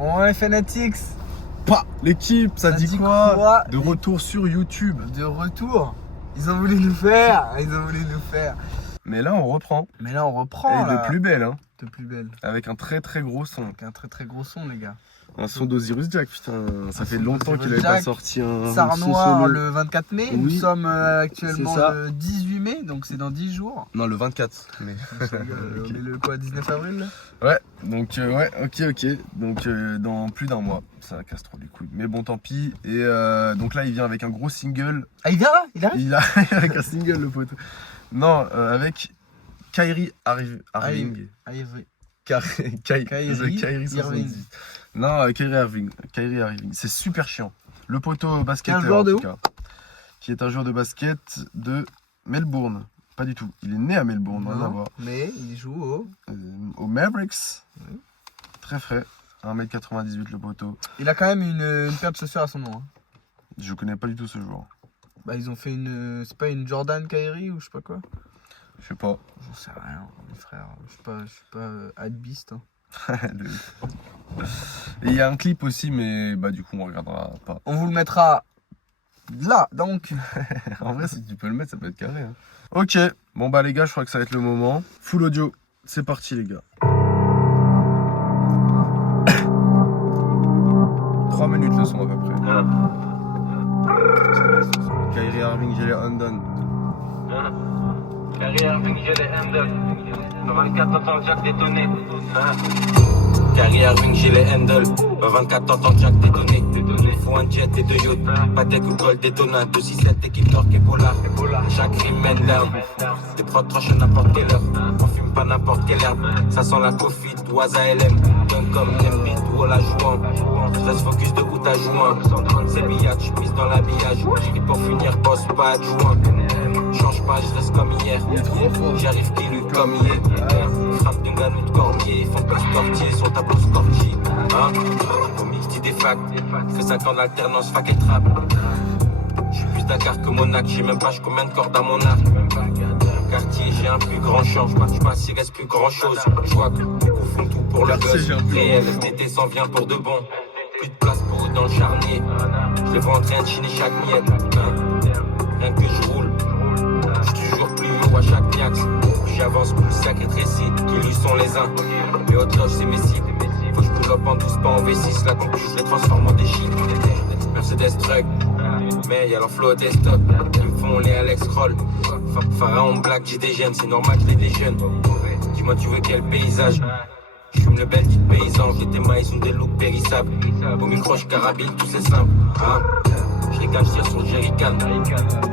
Oh les Fanatics. Pas l'équipe, ça dit quoi? De retour sur YouTube. De retour. Ils ont voulu nous faire. Mais là on reprend. Et Et là. de plus belle hein. De plus belle. Avec un très gros son. Avec un très gros son les gars. Un son d'Osiris Jack, putain. Ça fait son longtemps qu'il avait pas sorti un Sarnoir son solo. le 24 mai. Oui, Nous sommes actuellement c'est ça. le 18 mai, donc c'est dans 10 jours. Non, le 24. Mais... On est le quoi, 19 avril là. Ouais, donc ouais, ok. Donc dans plus d'un mois, ça casse trop les couilles. Mais bon, tant pis. Et donc là, il vient avec un gros single. Ah, il vient là? Il arrive? Il arrive avec un single, le poteau. Non, avec Kyrie Irving. Kyrie 70. Non, Kyrie Irving. C'est super chiant. Le poteau basketteur, un joueur de en tout cas, qui est un joueur de basket de Melbourne. Pas du tout. Il est né à Melbourne, rien à voir. Mais il joue Au Mavericks. Oui. Très frais. 1m98 le poteau. Il a quand même une paire de chaussures à son nom. Hein. Je connais pas du tout ce joueur. Bah ils ont fait une... C'est pas une Jordan Kyrie ou je sais pas quoi? Je sais pas. J'en sais rien, mes frères. Je suis pas Adbeast. Hein. Et il y a un clip aussi, mais bah du coup on regardera pas. On vous le mettra là, donc. En vrai, si tu peux le mettre, ça peut être carré. Hein. Ok, bon bah les gars, je crois que ça va être le moment. Full audio, c'est parti les gars. 3 minutes le son à peu près. Kyrie Irving, j'ai les undone. Kyrie Irving, j'ai les handles. Le 24 t'entends Jack détonner. Kyrie Irving, j'ai les handles. Le 24 t'entends Jack détonner. Il faut un jet et deux yachts. Patek ou gold détonnant. 267 équipe Torque et Polar. Chaque rime man down. Des prods tranchent à n'importe quelle heure. On fume pas n'importe quelle herbe. Ça sent la coffee, d'oise à LM. Gun comme Embiid ou la jouant. Je reste focus de bout à joint. C'est billard, je pisse dans l'habillage. Et pour finir, boss pas adjoint. Change pas, je reste comme hier. J'arrive qui lui comme hier. Frappe d'une ganou de cormier. Ils font pas sportier sur tableau sportif. Hein? Au mix des facs. Fais 5 ans d'alternance, fac et trap. J'suis plus Dakar que Monac. J'ai même pas combien de cordes à mon arc. Quartier, j'ai un plus grand champ. J'passe, il reste plus grand chose. J'vois que beaucoup font tout pour le buzz. Réel, STT s'en vient pour de bon. Plus de place pour eux dans le charnier. J'les vois en train de chiner chaque miette. Hein? Rien que je roule. J'suis toujours plus haut à chaque niax. J'avance plus sacré Tracy. Qui lui sont les uns. Les hautes loges, c'est mes cibles. Faut que je pull up en douce, pas en V6. La conclu, je les transforme en déchets. Mercedes truck. Mais y'a leur flow des stocks. Ils me font les Alex Roll. Pharaon Black, j'ai des gènes. C'est normal que les jeunes. Dis-moi, tu veux quel paysage? J'fume le bel dit paysan. J'ai des mailles, sont des looks périssables. Au micro, j'carabine, tout c'est simple. Hein? Je les je tire sur le jerrycan.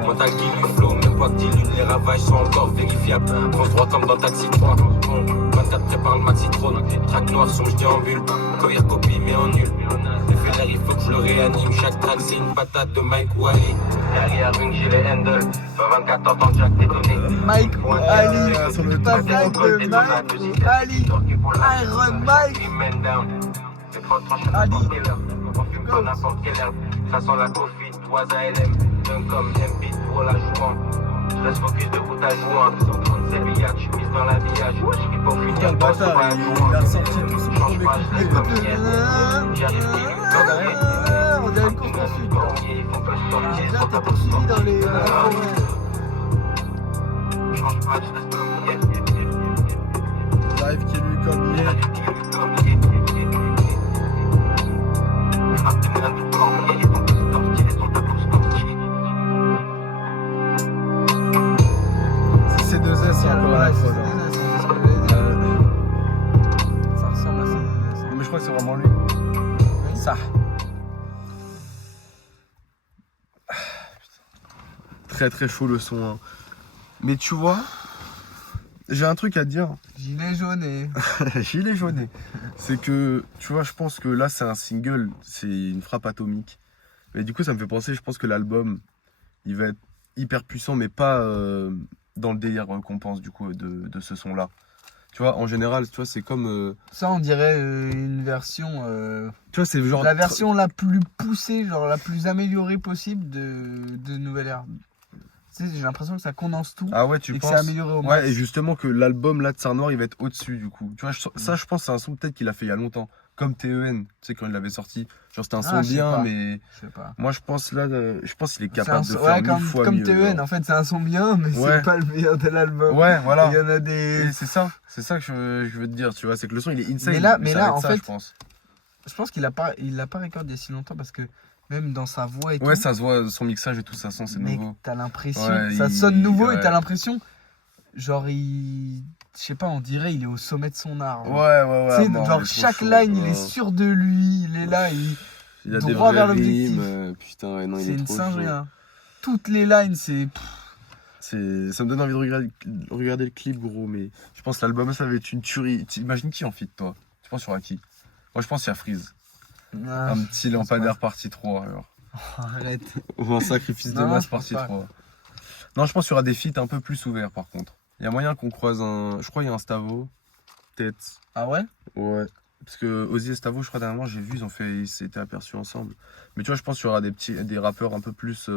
Mental qui lui flow, même pas que dilune, les ravages sont encore vérifiables. Pense droit comme dans Taxi 3. 24 prépare le maxi trône. Track noir, son je déambule. Coïr copie, mais en nul. Les fédères, il faut que je le réanime. Chaque track, c'est une patate de Mike ou Ali. Derrière Ring, j'ai les handles. 24 t'entends Jack détonner. Mike ou Ali. Sur le Patate de Mike ou Ali. Iron Mike. Ali. On fume pas n'importe quelle herbe. Ça sent la coffee. Oise à LM, gun comme Embiid pour la jouant. Je reste focus de bout à joint. C'est billard, je mise dans l'habillage. Et pour finir, boss pas à joint. Il a sorti tout son Change pas, je fais comme hier. J'arrive On dirait une course poursuite. Là, t'es poursuivi dans les forêts. Change pas, je reste comme hier. Live qui lui comme hier. Frappe de graines de cormier. Ils font pas sortir, ils sont pas pour sportifs. C'est 2S encore la fois. Ça ressemble à ça. Mais je crois que c'est vraiment lui. Ça. Très chaud le son. Hein. Mais tu vois, j'ai un truc à te dire. Gilet jaune et... Gilet jaune. C'est que, tu vois, je pense que là, c'est un single, c'est une frappe atomique. Mais du coup, ça me fait penser, je pense que l'album, il va être hyper puissant, mais pas dans le délire qu'on pense, du coup, de ce son-là. Tu vois, en général, tu vois, c'est comme... Ça, on dirait une version... Tu vois, c'est genre... la version la plus poussée, genre la plus améliorée possible de Nouvelle Ère. Tu sais, j'ai l'impression que ça condense tout. Ah ouais, tu et penses? que c'est amélioré au max. Ouais, et justement que l'album là de Sarnoir, il va être au-dessus du coup. Tu vois, ça, je pense, c'est un son peut-être qu'il a fait il y a longtemps. comme TEN, tu sais, quand il l'avait sorti. Genre, c'était un son je sais bien, pas. mais Je sais pas. moi, je pense qu'il est C'est capable de son- faire ouais, mille fois comme mieux. TEN, genre. en fait, c'est un son bien, mais Ouais. c'est pas le meilleur de l'album. Ouais, voilà. Il y en a des. Et c'est ça que je veux te dire, tu vois, c'est que le son il est insane. Mais ça là, va être en ça, fait, je pense. Je pense qu'il a pas recordé il y a si longtemps parce que même dans sa voix et Ouais, tout, ça se voit, son mixage et tout, ça sent, c'est mec, nouveau. t'as l'impression, Ouais, ça sonne nouveau et ouais. t'as l'impression, genre je sais pas, on dirait il est au sommet de son art. Genre. Ouais. Tu sais, mort, genre il est trop chaque chaud. line, il Ouais. est sûr de lui, il est là, Il a droit des vers vraies l'objectif. rimes. Putain, ouais, non, il c'est est une trop singerie. chaud. Hein. Toutes les lines, c'est. Ça me donne envie de regarder le clip, gros, mais je pense que l'album, ça va être une tuerie. T'imagines qui en fit, toi? Tu penses sur qui? Moi, je pense qu'il y a Freeze. Ah, Un petit je pense lampadaire partie 3, alors. pas. Arrête. Ou un sacrifice de Non, masse je pense partie pas. 3. Non, je pense qu'il y aura des feats un peu plus ouverts, par contre. Il y a moyen qu'on croise un... Je crois qu'il y a un Stavo. Peut-être. Ah ouais? Ouais. Parce que Ozzy et Stavo, je crois, dernièrement, j'ai vu, ils s'étaient aperçus ensemble. Mais tu vois, je pense qu'il y aura des rappeurs un peu plus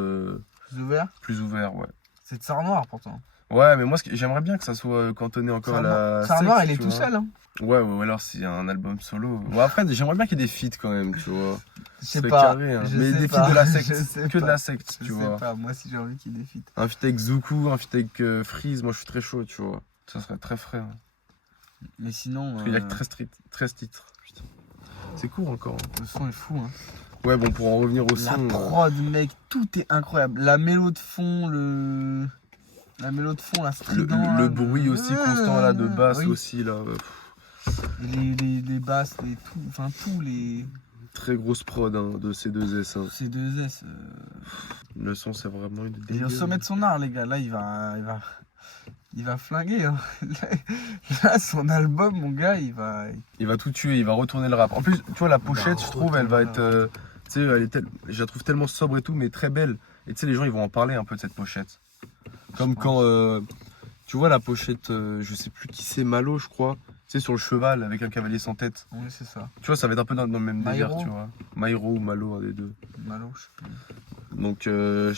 Plus ouvert? ouais. C'est Tsar Noir pourtant. Ouais, mais moi, j'aimerais bien que ça soit cantonné encore à la Tsar Noir, il est tu tout vois. seul. Hein. Ouais, alors s'il y a un album solo. Bon, après, j'aimerais bien qu'il y ait des feats quand même, tu vois. Je sais serait pas. carré, hein. je Mais sais des pas, feats de la je secte. sais Que de pas. la secte, Je tu sais vois. pas, moi si j'ai envie qu'il y ait des feats. Un feat avec Zuku, un feat avec Freeze, moi je suis très chaud, tu vois. Ça serait très frais. Hein. Mais sinon. Parce qu'il y a que 13 titres. Putain. C'est court encore. Hein. Le son est fou. Hein. Ouais, bon, pour en revenir au La son. prod, mec, tout est incroyable. La mélo de fond, la strident. Le là, bruit aussi constant là, de basse oui. aussi là. Les basses, tous les. Très grosse prod hein, de C2S. Hein. C2S. Le son, c'est vraiment une Il est au sommet de son art, les gars. Là, il va flinguer. Hein. Là, son album, mon gars, il va. Il va tout tuer, il va retourner le rap. En plus, tu vois, la pochette, je trouve, elle va retourner être. Tu sais, je la trouve tellement sobre et tout, mais très belle. Et tu sais, les gens, ils vont en parler un peu de cette pochette. Comme quand. Tu vois, la pochette, je sais plus qui c'est, Malo, je crois. Tu sais, sur le cheval avec un cavalier sans tête. Oui, c'est ça. Tu vois, ça va être un peu dans le même délire, Maïro. tu vois. Maïro ou Malo, un des deux. Malo, je sais plus. Donc,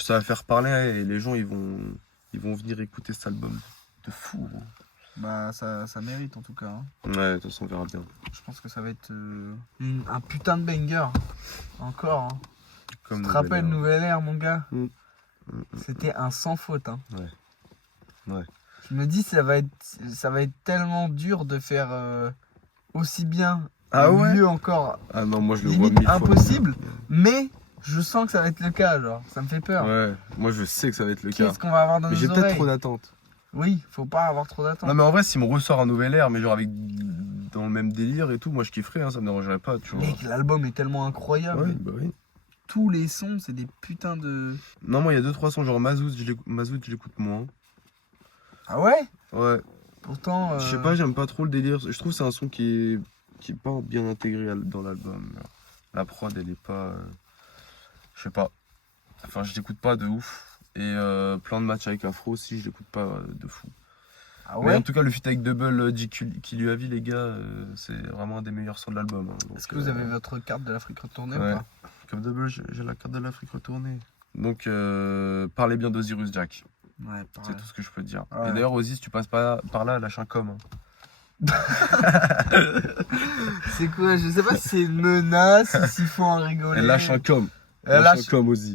ça va faire parler et les gens, ils vont venir écouter cet album. De fou, gros. Bah, ça mérite en tout cas. Hein. Ouais, de toute façon, on verra bien. Je pense que ça va être un putain de banger. Encore. Hein. Comme Tu te rappelles Nouvelle Nouvelle Ère, mon gars? Ère. C'était un sans faute. Hein. Ouais. Je me dis, ça va être tellement dur de faire aussi bien, Ah ouais? mieux encore. Ah non, moi je le vois Limite 1000 fois. impossible, mais je sens que ça va être le cas, genre. Ça me fait peur. Ouais, moi je sais que ça va être le cas. Qu'est-ce qu'on va avoir dans Mais nos j'ai oreilles? peut-être trop d'attentes. Oui, faut pas avoir trop d'attentes. Non mais en vrai, s'il me ressort un nouvel air, mais genre avec dans le même délire et tout, moi je kifferais, hein, ça me dérangerait pas, tu vois. Mec, l'album est tellement incroyable. Ouais, bah oui. Tous les sons, c'est des putains de... Non, moi il y a 2-3 sons, genre Mazouz, je l'écoute moins. Ah ouais? Ouais. Pourtant... Je sais pas, j'aime pas trop le délire. Je trouve que c'est un son qui est pas bien intégré dans l'album. La prod, elle est pas... je sais pas. Enfin, je l'écoute pas de ouf. Et plein de matchs avec Afro aussi, je l'écoute pas de fou. Ah Mais ouais? en tout cas, le feat avec Double qui lui a vu, les gars, c'est vraiment un des meilleurs sons de l'album. Hein. Est-ce que vous avez votre carte de l'Afrique retournée ouais. ou pas? Comme Double, j'ai la carte de l'Afrique retournée. Donc, parlez bien d'Osiris Jack. Ouais, C'est tout ce que je peux te dire. Ouais. Et d'ailleurs, Ozzy, si tu passes pas par là, lâche un com. Hein. C'est quoi? Je sais pas si c'est une menace, s'il faut en rigoler. Elle lâche un com. Elle Lâche lâche- un com, Ozzy.